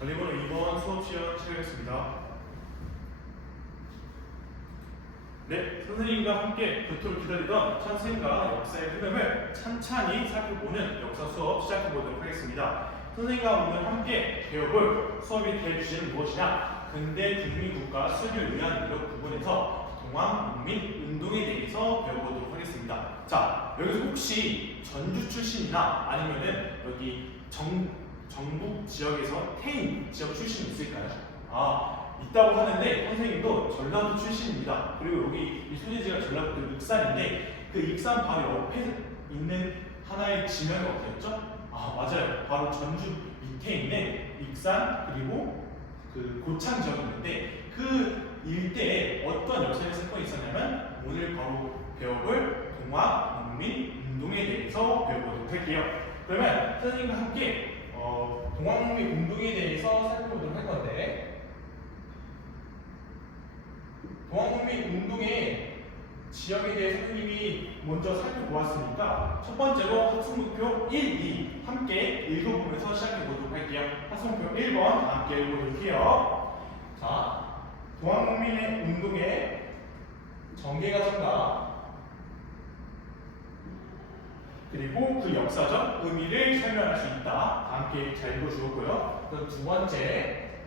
관리번호 2번 수업 시간 시작하겠습니다. 네, 선생님과 함께 그토록 기다리던 선생님과 역사의 흐름을 찬찬히 살펴보는 역사 수업 시작해보도록 하겠습니다. 선생님과 오늘 함께 배워볼 수업이 될 주제는 무엇이냐? 근대 국민국가 수립을 위한 노력 부분에서 동학농민운동에 대해서 배워보도록 하겠습니다. 자, 여기서 혹시 전주 출신이나 아니면은 여기 전북 지역에서 태인 지역 출신 있을까요? 있다고 하는데 선생님도 전라도 출신입니다. 그리고 여기 이 소재지가 전라도 익산인데 그 익산 바로 옆에 있는 하나의 지명이 어디였죠? 맞아요. 바로 전주 밑에 있는 익산 그리고 그 고창 지역이 있는데 그 일대에 어떤 역사의 사건이 있었냐면 오늘 바로 배워볼 동학농민운동에 대해서 배워보도록 할게요. 그러면 선생님과 함께 동학농민운동에 대해서 살펴보도록 할 건데 동학농민운동의 지역에 대해 선생님이 먼저 살펴보았으니까 첫 번째로 학습목표 1, 2 함께 읽어보면서 시작해보도록 할게요. 학습목표 1번 함께 읽어보도록 해요. 자, 동학농민의 운동의 전개과정과 그리고 그 역사적 의미를 설명할 수 있다. 함께 잘 읽어주었고요. 그럼 두 번째,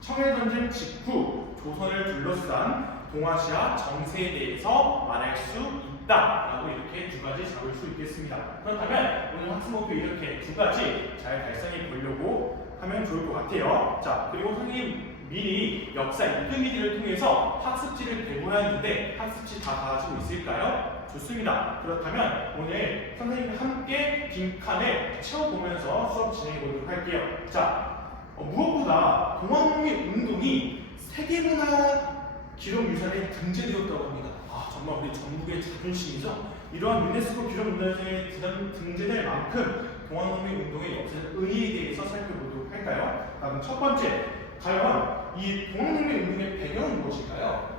청일전쟁 직후 조선을 둘러싼 동아시아 정세에 대해서 말할 수 있다라고 이렇게 두 가지 잡을 수 있겠습니다. 그렇다면 오늘 학습목표 이렇게 두 가지 잘 달성해 보려고 하면 좋을 것 같아요. 자, 그리고 선생님 미리 역사 읽음이들을 통해서 학습지를 배워야 했는데 학습지 다 가지고 있을까요? 좋습니다. 그렇다면 오늘 선생님과 함께 빈칸을 채워보면서 수업 진행해 보도록 할게요. 자, 무엇보다 동학농민 운동이 세계문화 기록유산에 등재되었다고 합니다. 정말 우리 전국의 자존심이죠. 이러한 유네스코 기록문화유산에 등재될 만큼 동학농민 운동의 역사적 의의에 대해서 살펴보도록 할까요? 다음 첫 번째, 과연 이 동학농민 운동의 배경은 무엇일까요?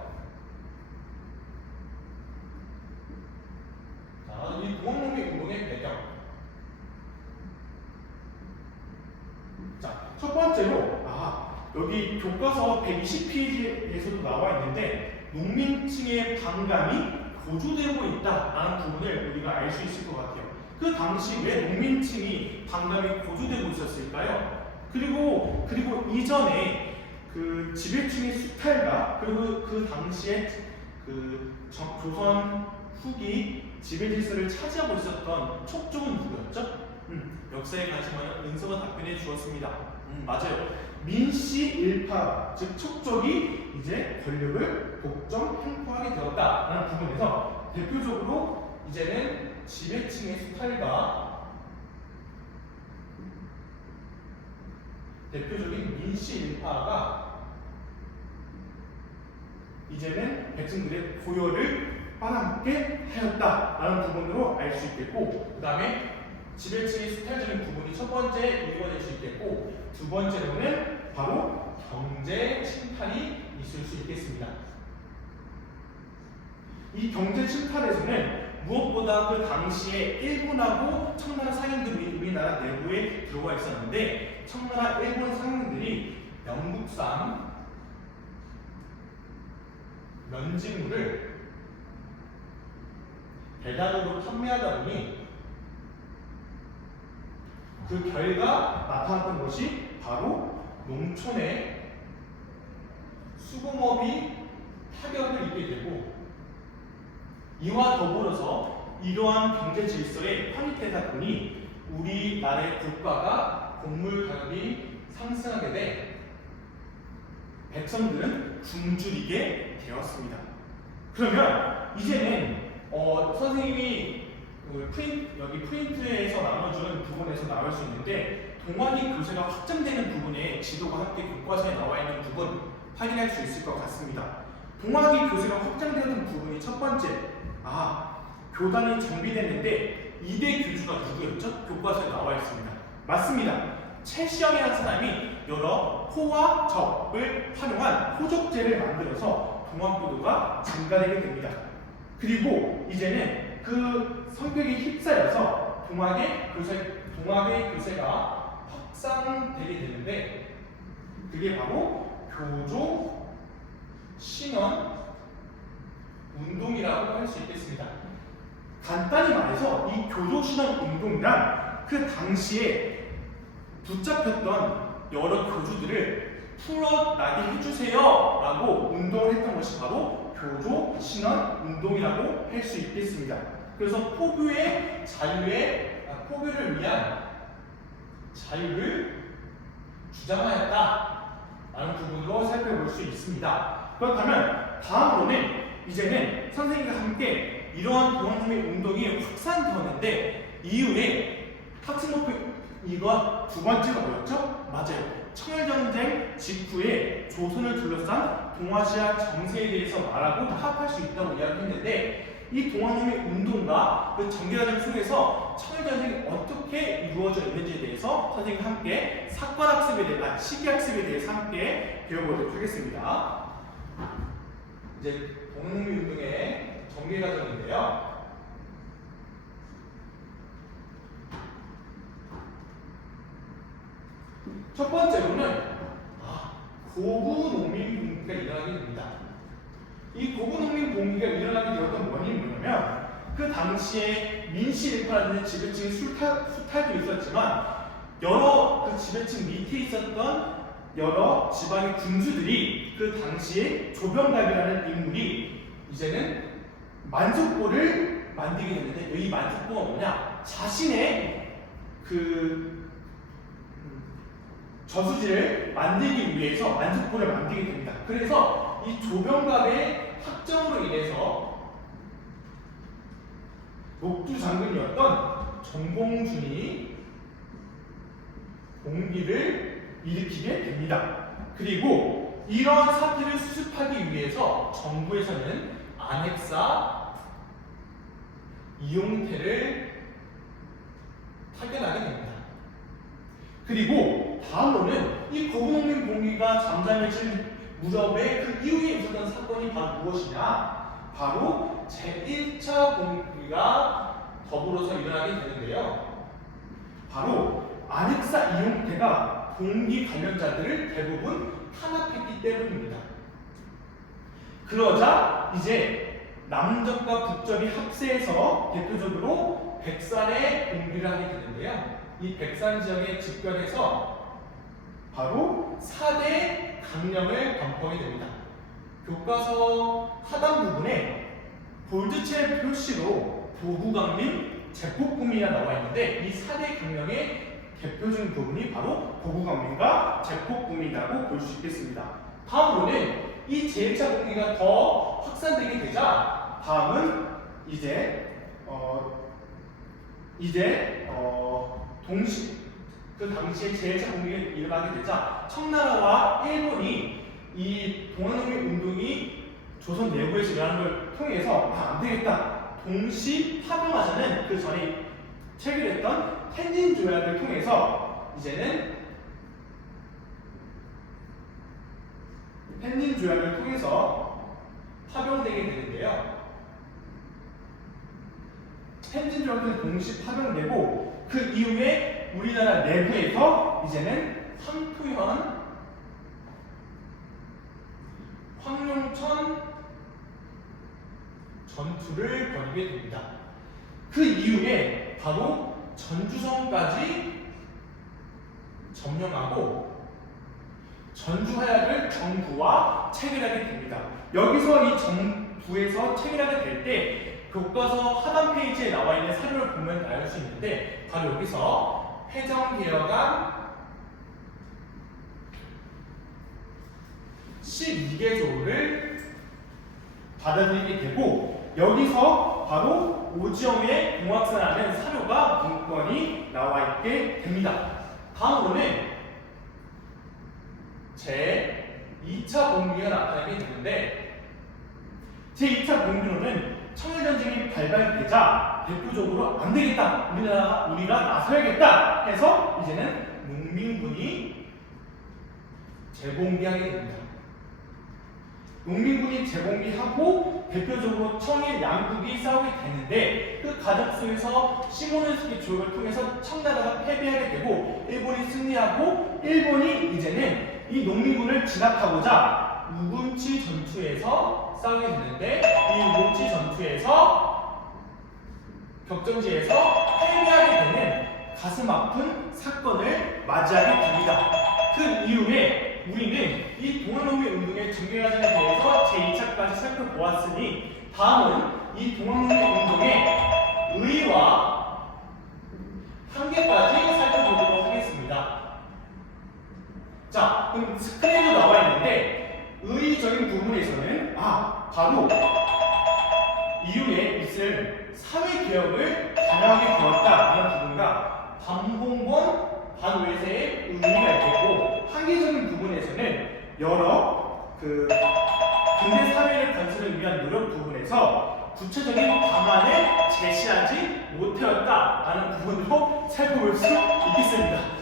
자, 이 동학농민 운동의 배경. 자, 첫 번째로 여기 교과서 120페이지에서도 나와 있는데 농민층의 반감이 고조되고 있다라는 부분을 우리가 알 수 있을 것 같아요. 그 당시 왜 농민층이 반감이 고조되고 있었을까요? 그리고 이전에 그 지배층의 수탈과 그리고 그 당시에 그 조선 후기 지배 질서를 차지하고 있었던 촉종은 누구였죠? 역사에 관심 많은 은서가 답변해 주었습니다. 맞아요. 민씨 일파, 즉 촉족이 이제 권력을 독점 행포하게 되었다라는 부분에서 대표적으로 이제는 지배층의 수탈과 대표적인 민씨 일파가 이제는 백성들의 고열을 빨아먹게 하였다라는 부분으로 알 수 있겠고, 그 다음에 지배층의 수탈적인 부분이 첫 번째 이루어질 수 있겠고, 두 번째로는 바로 경제 침탈이 있을 수 있겠습니다. 이 경제 침탈에서는 무엇보다 그 당시에 일본하고 청나라 상인들이 우리나라 내부에 들어와 있었는데 청나라 일본 상인들이 영국산 면직물을 배달으로 판매하다 보니 그 결과 나타났던 것이 바로 농촌의 수공업이 타격을 입게 되고, 이와 더불어서 이러한 경제 질서에 편입되다 보니 우리나라의 국가가 곡물 가격이 상승하게 돼 백성들은 굶주리게 되었습니다. 그러면 이제는 선생님이 여기 프린트에서 나눠준 부분에서 나올 수 있는데 동아리 교재가 확장되는 부분에 지도가 함께 교과서에 나와 있는 부분 확인할 수 있을 것 같습니다. 동아리 교재가 확장되는 부분이 첫 번째, 교단이 정비됐는데 2대 교주가 누구였죠? 교과서에 나와 있습니다. 맞습니다. 최시영이라는 사람이 여러 호와 적을 활용한 호적제를 만들어서 동학교도가 증가되게 됩니다. 그리고 이제는 그 성격이 휩싸여서 동학의 교세가 확산되게 되는데 그게 바로 교조 신원 운동이라고 할 수 있겠습니다. 간단히 말해서 이 교조 신원 운동이란 그 당시에 붙잡혔던 여러 교주들을 풀어나게 해주세요 라고 운동을 했던 것이 바로 교조 신원 운동이라고 할 수 있겠습니다. 그래서 포교의 포교를 위한 자유를 주장하였다 라는 부분으로 살펴볼 수 있습니다. 그렇다면 다음으로는 이제는 선생님과 함께 이러한 동학농민 운동이 확산되었는데 이후에 학생 목표 이거 두 번째가 뭐였죠? 맞아요. 청일전쟁 직후에 조선을 둘러싼 동아시아 정세에 대해서 말하고 파악할 수 있다고 이야기했는데 이 동학농민 운동과 그 정계과정 속에서 청일전쟁이 어떻게 이루어져 있는지에 대해서 선생님과 함께 사관학습에 대해 시기학습에 대해서 함께 배워보도록 하겠습니다. 이제 동학농민 운동의 정계과정인데요. 첫 번째로는 고구농민봉기가 일어나게 됩니다. 이 고구농민봉기가 일어나게 되었던 원인은 뭐냐면 그 당시에 민씨일파라는 지배층 수탈도 있었지만 여러 그 지배층 밑에 있었던 여러 지방의 군주들이 그 당시에 조병갑이라는 인물이 이제는 만석보를 만들게 됐는데 이 만석보가 뭐냐? 자신의 그 저수지를 만들기 위해서 만석보를 만들게 됩니다. 그래서 이 조병갑의 학정으로 인해서 녹주 장군이었던 정봉준이 봉기를 일으키게 됩니다. 그리고 이런 사태를 수습하기 위해서 정부에서는 안핵사 이용태를 파견하게 됩니다. 그리고 다음으로는 이 고구농민 봉기가 잠잠해질 무렵에 그 이후에 있었던 사건이 바로 무엇이냐? 바로 제1차 봉기가 더불어서 일어나게 되는데요. 바로 안핵사 이용태가 봉기 관련자들을 대부분 탄압했기 때문입니다. 그러자 이제 남접과 북접이 합세해서 대표적으로 백산에 봉기를 하게 되는데요. 이 백산 지역에 집결해서 바로 4대 강령을 반포하게 됩니다. 교과서 하단 부분에 볼드체 표시로 보구강림, 제폭구민이 나와 있는데 이 4대 강령의 대표적인 부분이 바로 보구강림과 제폭구민이라고 볼 수 있겠습니다. 다음으로는 이 제1차 봉기가 더 확산되게 되자 다음은 그 당시에 제1차 봉기가 일어나게 되자 청나라와 일본이 이 동학농민 운동이 조선 내부에서 일어나는 걸 통해서 안 되겠다. 동시 파병하자는 그 전에 체결했던 텐진 조약을 통해서 이제는 텐진 조약을 통해서 파병되게 되는데요. 텐진 조약은 동시 파병되고 그 이후에 우리나라 내부에서 이제는 상투현, 황룡천 전투를 벌이게 됩니다. 그 이후에 바로 전주성까지 점령하고 전주하약을 정부와 체결하게 됩니다. 여기서 이 정부에서 체결하게 될 때 교과서 하단 페이지에 나와 있는 사료를 보면 알 수 있는데 바로 여기서 회정개혁안 12개조를 받아들이게 되고 여기서 바로 오지영의 공학사라는 사료가 문건이 나와 있게 됩니다. 다음으로는 제2차 봉기가 나타나게 되는데 제2차 봉기로는 청일전쟁이 발발되자 대표적으로 안 되겠다. 우리가 나서야겠다 해서 이제는 농민군이 재봉기하게 됩니다. 농민군이 재봉비하고 대표적으로 청일 양국이 싸우게 되는데 그 과정 속에서 시모노스키 조약을 통해서 청나라가 패배하게 되고 일본이 승리하고 일본이 이제는 이 농민군을 진압하고자 우군치 전투에서 싸우게 되는데 이 우군치 전투에서 격전지에서 패배하게 되는 가슴 아픈 사건을 맞이하게 됩니다. 그 이후에 우리는 이 동학농민 운동의 전개 과정에 대해서 제2차까지 살펴보았으니 다음은 이 동학농민 운동의 의의와 한계까지 살펴보도록 하겠습니다. 자, 그럼 스크린으로 나와 있는데 의의적인 부분에서는 바로 이후에 있을 사회개혁을 반영하게 되었다는 부분과 반봉건 반외세의 의미가 있고 한계적인 부분에서는 여러 근대 사회를 건설을 위한 노력 부분에서 구체적인 방안을 제시하지 못하였다라는 부분으로 살펴볼 수 있겠습니다.